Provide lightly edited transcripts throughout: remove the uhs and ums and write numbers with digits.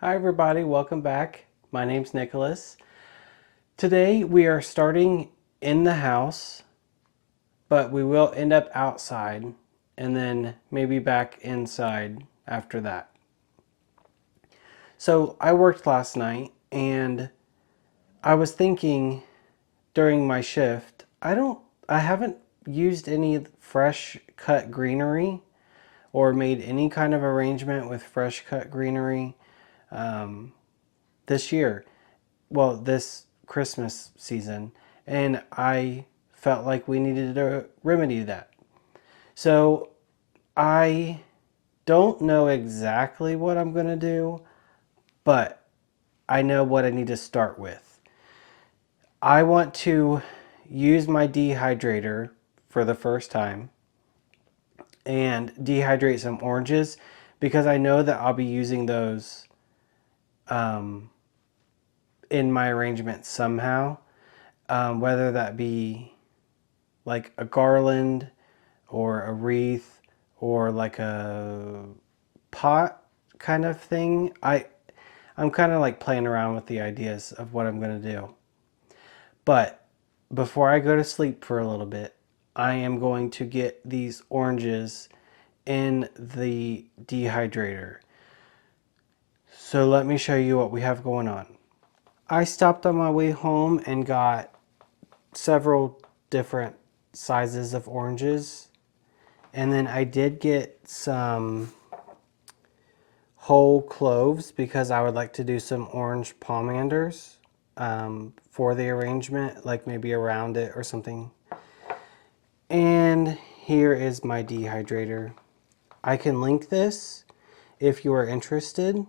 Hi everybody, welcome back. My name's Nicholas. Today we are starting in the house, but we will end up outside and then maybe back inside after that. So I worked last night and I was thinking during my shift, I haven't used any fresh cut greenery or made any kind of arrangement with fresh cut greenery um, this year. Well, this Christmas season, and I felt like we needed to remedy that. So I don't know exactly what I'm going to do, but I know what I need to start with. I want to use my dehydrator for the first time and dehydrate some oranges because I know that I'll be using those um, in my arrangement somehow, whether that be like a garland or a wreath or like a pot kind of thing. I'm kind of like playing around with the ideas of what I'm going to do. But before I go to sleep for a little bit, I am going to get these oranges in the dehydrator. So let me show you what we have going on. I stopped on my way home and got several different sizes of oranges. And then I did get some whole cloves because I would like to do some orange pomanders for the arrangement, like maybe around it or something. And here is my dehydrator. I can link this if you are interested,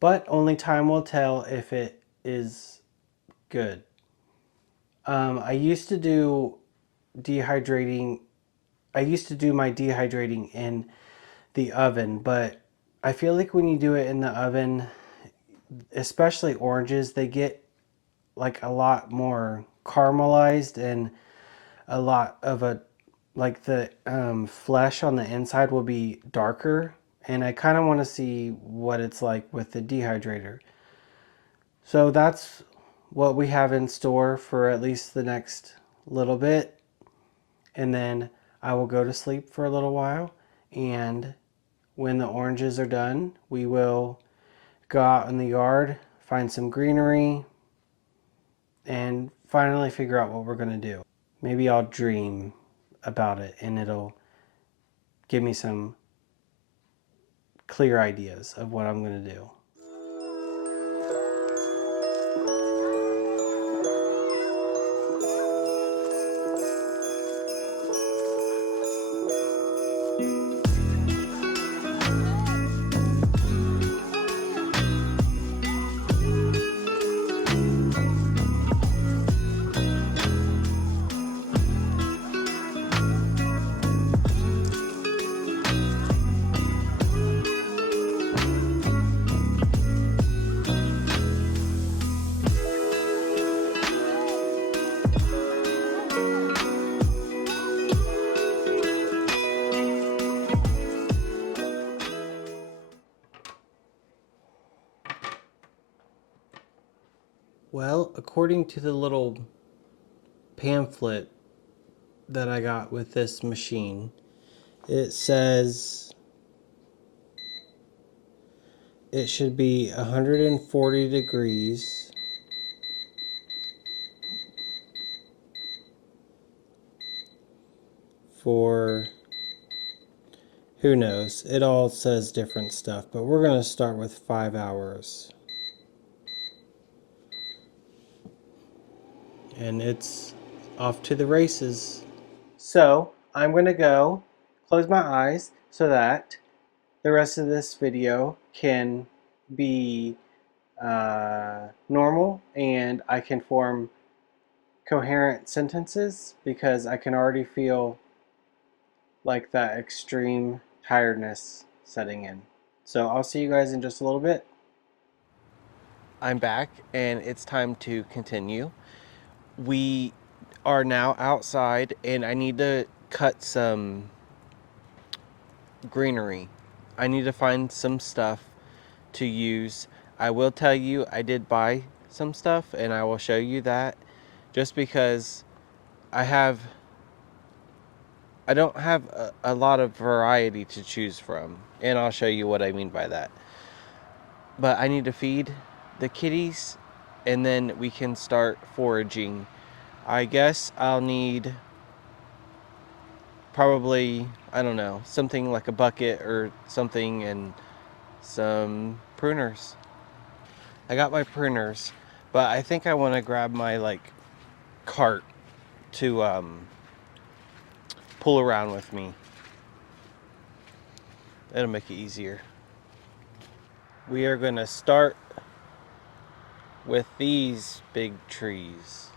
but only time will tell if it is good. I used to do dehydrating. I used to do my dehydrating in the oven, but I feel like when you do it in the oven, especially oranges, they get like a lot more caramelized and a lot of a like the flesh on the inside will be darker, and I kind of want to see what it's like with the dehydrator. So that's what we have in store for at least the next little bit, and then I will go to sleep for a little while, and when the oranges are done, we will go out in the yard, find some greenery, and finally figure out what we're going to do. Maybe I'll dream about it and it'll give me some clear ideas of what I'm going to do. Well, according to the little pamphlet that I got with this machine, it says it should be 140 degrees for, who knows, it all says different stuff, but we're going to start with 5 hours. And it's off to the races. So I'm going to go close my eyes so that the rest of this video can be normal and I can form coherent sentences because I can already feel like that extreme tiredness setting in. So I'll see you guys in just a little bit. I'm back and it's time to continue. We are now outside and I need to cut some greenery. I need to find some stuff to use. I will tell you I did buy some stuff, and I will show you that, just because I don't have a lot of variety to choose from, and I'll show you what I mean by that. But I need to feed the kitties, and then we can start foraging. I guess I'll need probably, I don't know, something like a bucket or something, and some pruners. I got my pruners, but I think I want to grab my like cart to pull around with me. It'll make it easier. We are going to start with these big trees.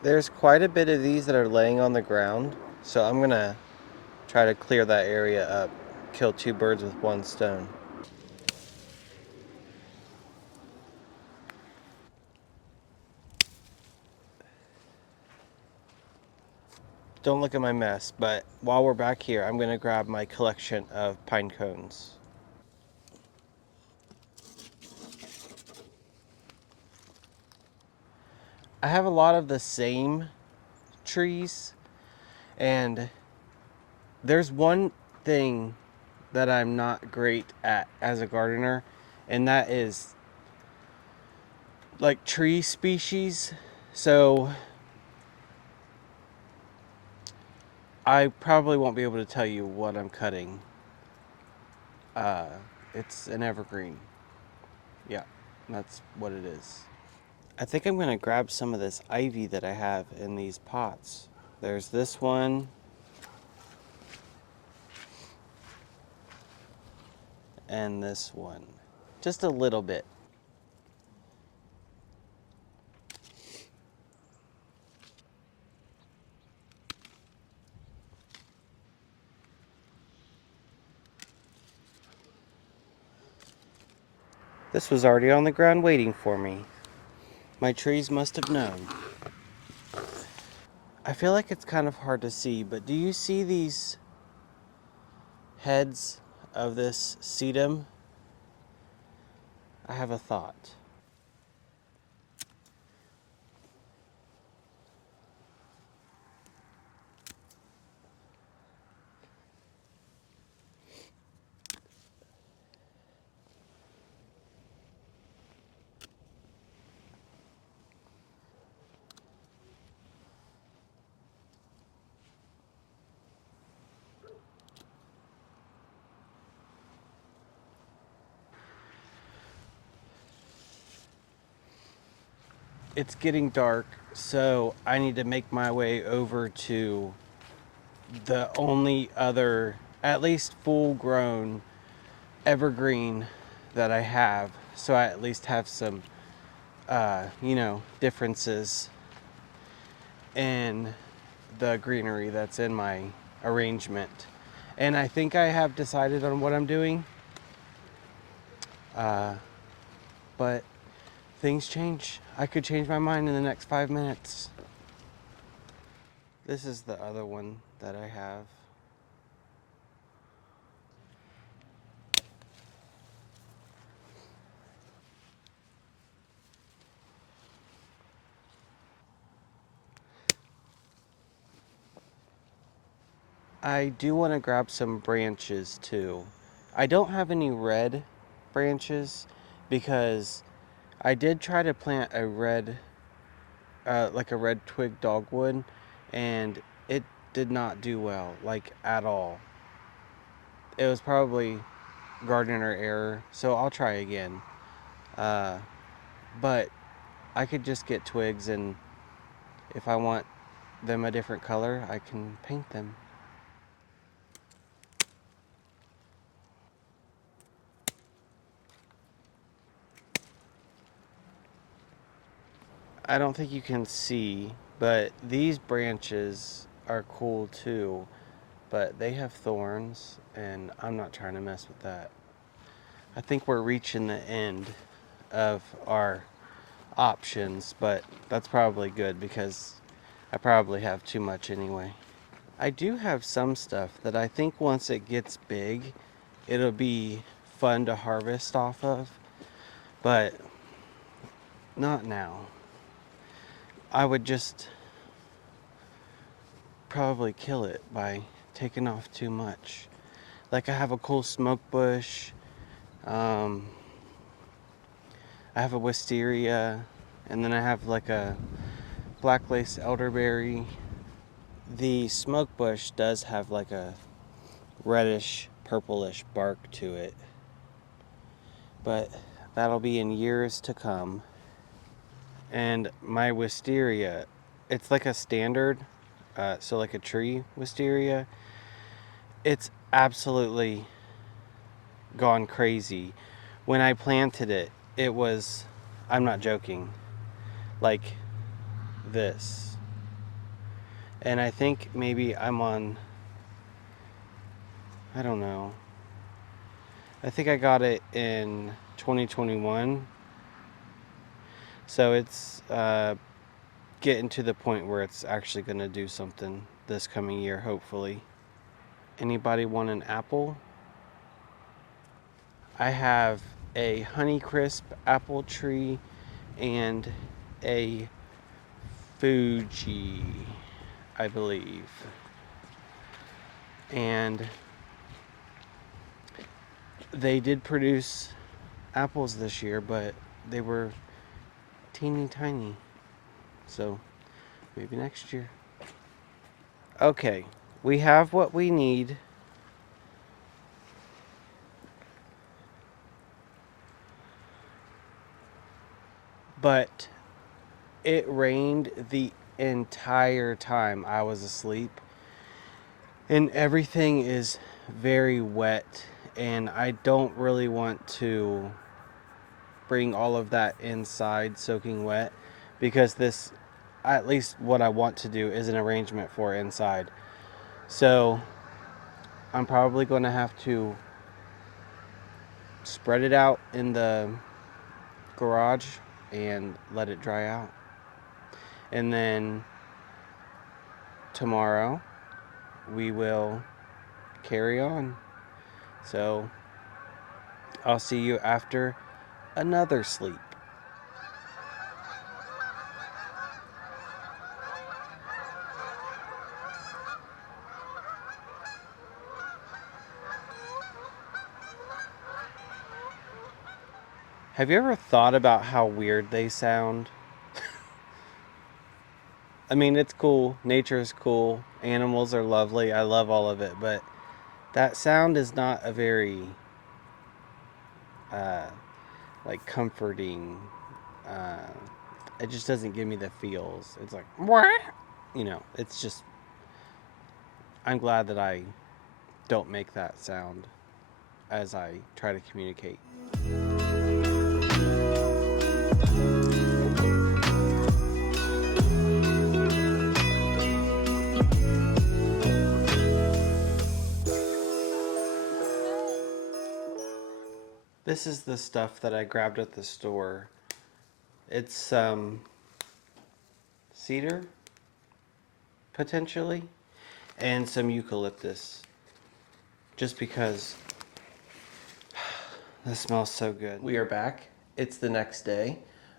There's quite a bit of these that are laying on the ground, so I'm going to try to clear that area up. Kill two birds with one stone. Don't look at my mess, but while we're back here, I'm going to grab my collection of pine cones. I have a lot of the same trees, and there's one thing that I'm not great at as a gardener, and that is like tree species. So I probably won't be able to tell you what I'm cutting. Uh, it's an evergreen. Yeah, that's what it is. I think I'm going to grab some of this ivy that I have in these pots. There's this one, and this one. Just a little bit. This was already on the ground waiting for me. My trees must have known. I feel like it's kind of hard to see, but do you see these heads of this sedum? I have a thought. It's getting dark, so I need to make my way over to the only other, at least full grown evergreen that I have, so I at least have some, differences in the greenery that's in my arrangement. And I think I have decided on what I'm doing, but things change. I could change my mind in the next 5 minutes. This is the other one that I have. I do want to grab some branches too. I don't have any red branches because I did try to plant a red, like a red twig dogwood, and it did not do well, like at all. It was probably gardener error, so I'll try again. Uh, but I could just get twigs, and if I want them a different color, I can paint them. I don't think you can see, but these branches are cool too, but they have thorns, and I'm not trying to mess with that. I think we're reaching the end of our options, but that's probably good because I probably have too much anyway. I do have some stuff that I think once it gets big, it'll be fun to harvest off of, but not now. I would just probably kill it by taking off too much. Like I have a cool smoke bush, I have a wisteria, and then I have like a black lace elderberry. The smoke bush does have like a reddish, purplish bark to it, but that'll be in years to come. And my wisteria, it's like a standard, so like a tree wisteria. It's absolutely gone crazy. When I planted it, it was, I'm not joking, like this. And I think maybe I'm on, I don't know. I think I got it in 2021. So it's getting to the point where it's actually going to do something this coming year, hopefully. Anybody want an apple? I have a Honeycrisp apple tree and a Fuji, I believe. And they did produce apples this year, but they were teeny tiny. So maybe next year. Okay, we have what we need. But it rained the entire time I was asleep. And everything is very wet. And I don't really want to bring all of that inside soaking wet. Because this, at least what I want to do, is an arrangement for inside. So I'm probably going to have to spread it out in the garage and let it dry out. And then tomorrow we will carry on. So I'll see you after another sleep. Have you ever thought about how weird they sound? I mean, it's cool. Nature is cool. Animals are lovely. I love all of it. But that sound is not a very, like, comforting. It just doesn't give me the feels. It's like, you know, it's just, I'm glad that I don't make that sound as I try to communicate. This is the stuff that I grabbed at the store. It's cedar, potentially, and some eucalyptus. Just because this smells so good. We are back. It's the next day,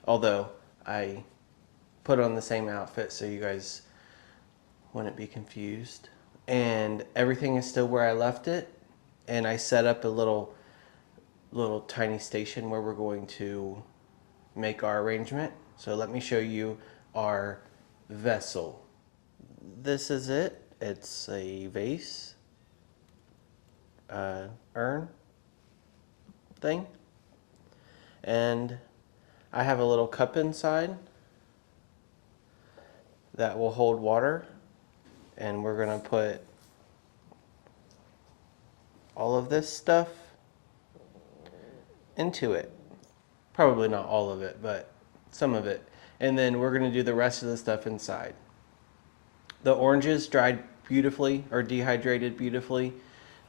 although I put on the same outfit so you guys wouldn't be confused. And everything is still where I left it, and I set up a little tiny station where we're going to make our arrangement. So let me show you our vessel. This is it. It's a vase, urn thing, and I have a little cup inside that will hold water, and we're gonna put all of this stuff into it. Probably not all of it, but some of it. And then we're gonna do the rest of the stuff inside. The oranges dried beautifully, or dehydrated beautifully,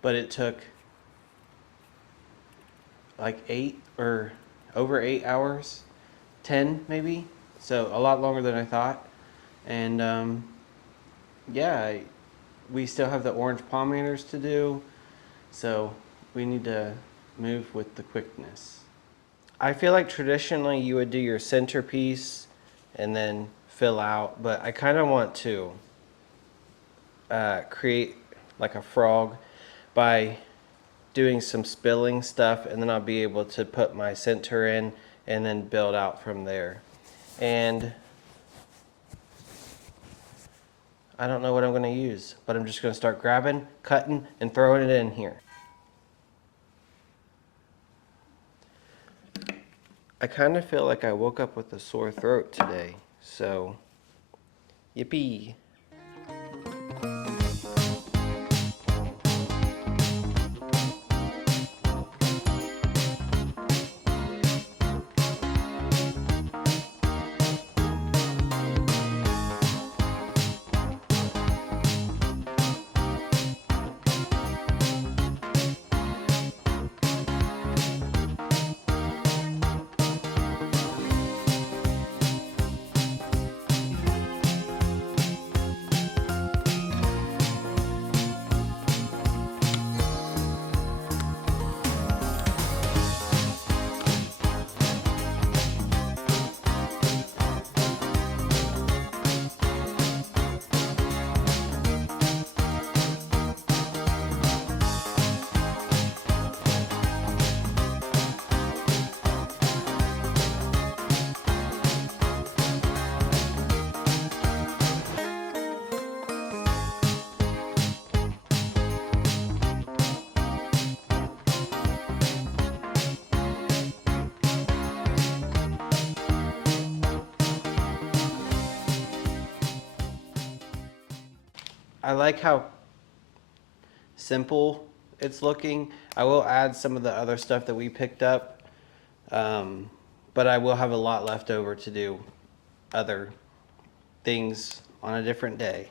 but it took like 8 or over 8 hours 10 maybe, so a lot longer than I thought. And yeah, we still have the orange pomanders to do, so we need to move with the quickness. I feel like traditionally you would do your centerpiece and then fill out, but I kind of want to create like a frog by doing some spilling stuff, and then I'll be able to put my center in and then build out from there. And I don't know what I'm going to use, but I'm just going to start grabbing, cutting, and throwing it in here. I kind of feel like I woke up with a sore throat today, so yippee. I like how simple it's looking. I will add some of the other stuff that we picked up, but I will have a lot left over to do other things on a different day.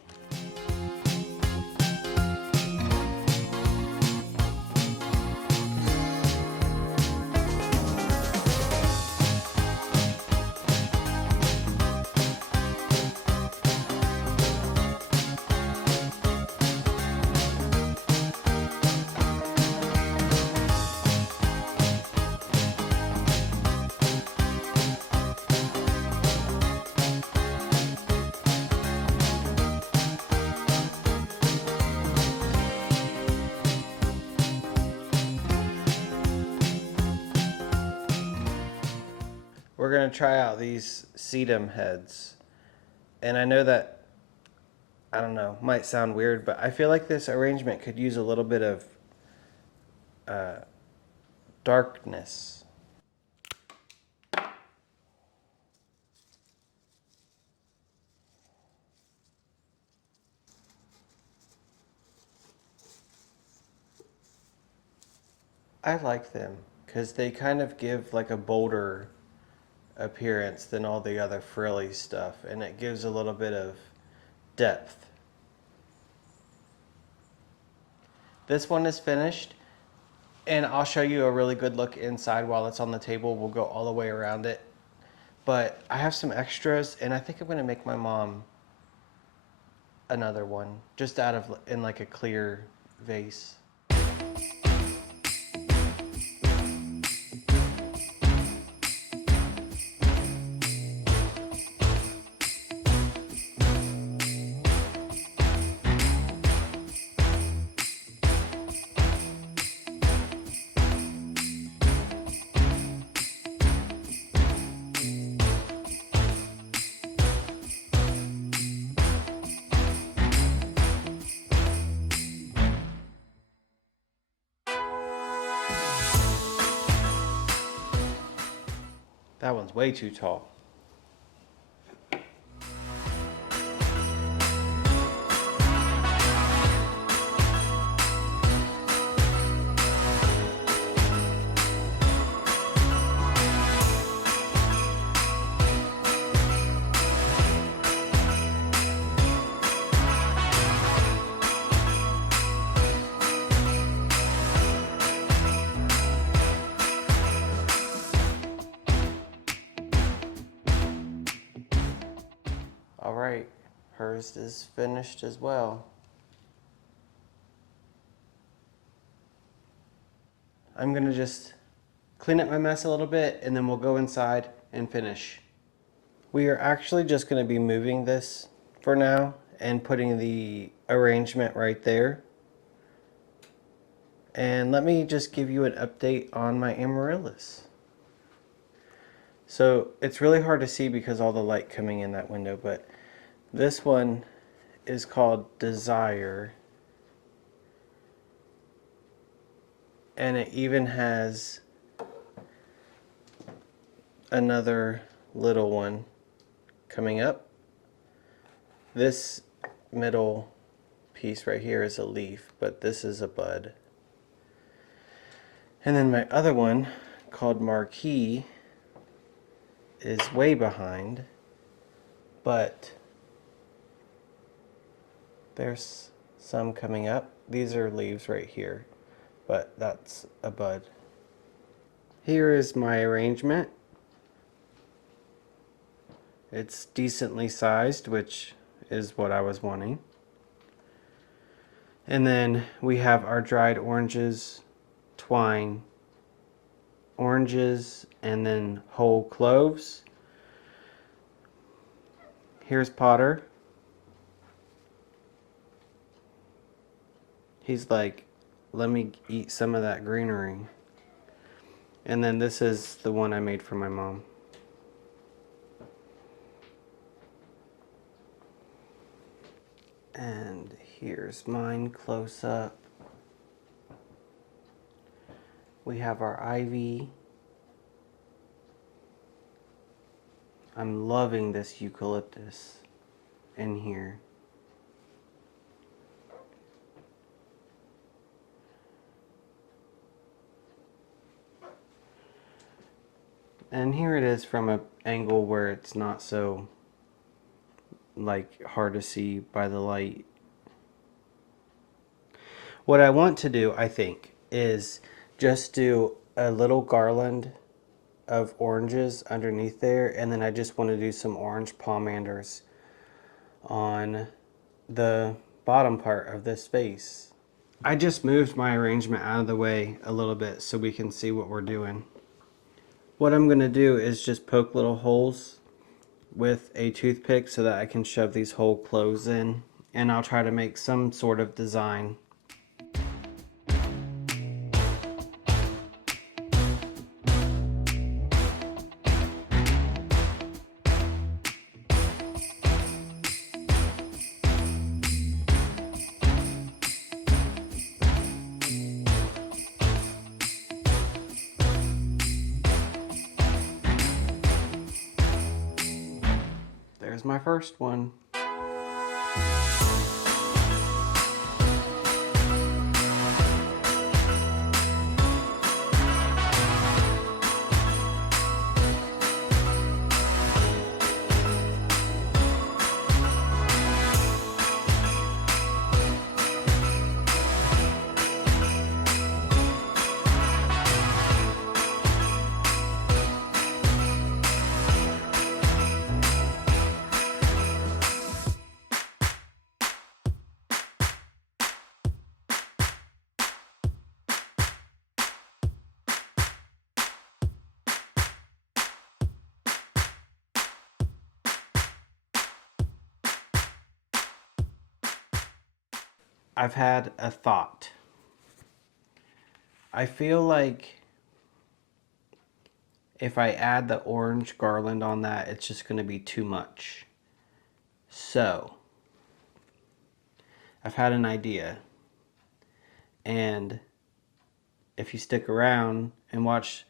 We're going to try out these sedum heads. And I know that, I don't know, might sound weird, but I feel like this arrangement could use a little bit of darkness. I like them because they kind of give like a bolder appearance than all the other frilly stuff, and it gives a little bit of depth. This one is finished, and I'll show you a really good look inside while it's on the table. We'll go all the way around it, but I have some extras, and I think I'm gonna make my mom another one just out of in like a clear vase. That one's way too tall. All right, hers is finished as well. I'm gonna just clean up my mess a little bit and then we'll go inside and finish. We are actually just gonna be moving this for now and putting the arrangement right there. And let me just give you an update on my amaryllis. So it's really hard to see because all the light coming in that window, but this one is called Desire. And it even has another little one coming up. This middle piece right here is a leaf, but this is a bud. And then my other one, called Marquee, is way behind, but there's some coming up. These are leaves right here, but that's a bud. Here is my arrangement. It's decently sized, which is what I was wanting. And then we have our dried oranges, twine, oranges, and then whole cloves. Here's Potter. He's like, let me eat some of that greenery. And then this is the one I made for my mom. And here's mine close up. We have our ivy. I'm loving this eucalyptus in here. And here it is from an angle where it's not so like hard to see by the light. What I want to do, I think, is just do a little garland of oranges underneath there, and then I just want to do some orange pomanders on the bottom part of this space. I just moved my arrangement out of the way a little bit so we can see what we're doing. What I'm going to do is just poke little holes with a toothpick so that I can shove these whole cloves in, and I'll try to make some sort of design. There's my first one. I've had a thought. I feel like if I add the orange garland on that, it's just going to be too much. So, I've had an idea. And if you stick around and watch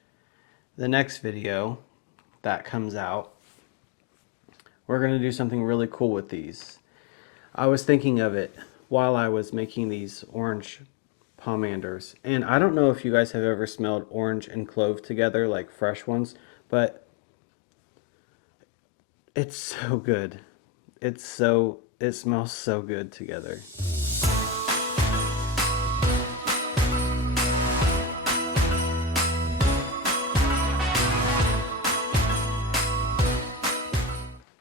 the next video that comes out, we're going to do something really cool with these. I was thinking of it while I was making these orange pomanders. And I don't know if you guys have ever smelled orange and clove together, like fresh ones, but it's so good. It smells so good together.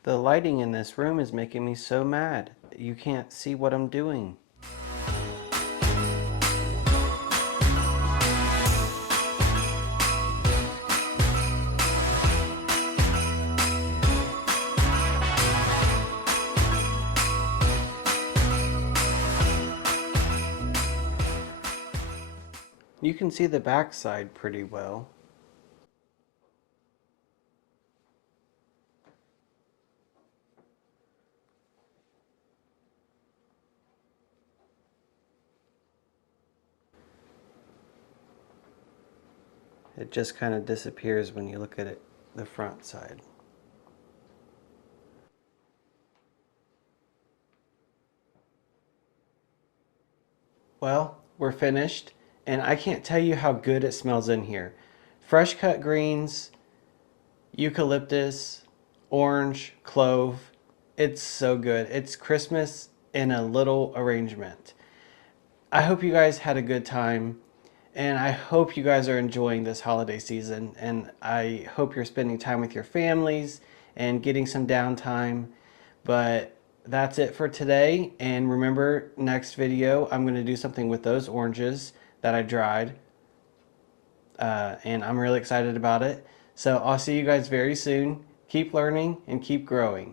The lighting in this room is making me so mad. You can't see what I'm doing. You can see the backside pretty well. It just kind of disappears when you look at it, the front side. Well, we're finished, and I can't tell you how good it smells in here. Fresh cut greens, eucalyptus, orange, clove. It's so good. It's Christmas in a little arrangement. I hope you guys had a good time, and I hope you guys are enjoying this holiday season, and I hope you're spending time with your families and getting some downtime. But that's it for today, and remember, next video I'm going to do something with those oranges that I dried, and I'm really excited about it. So I'll see you guys very soon. Keep learning and keep growing.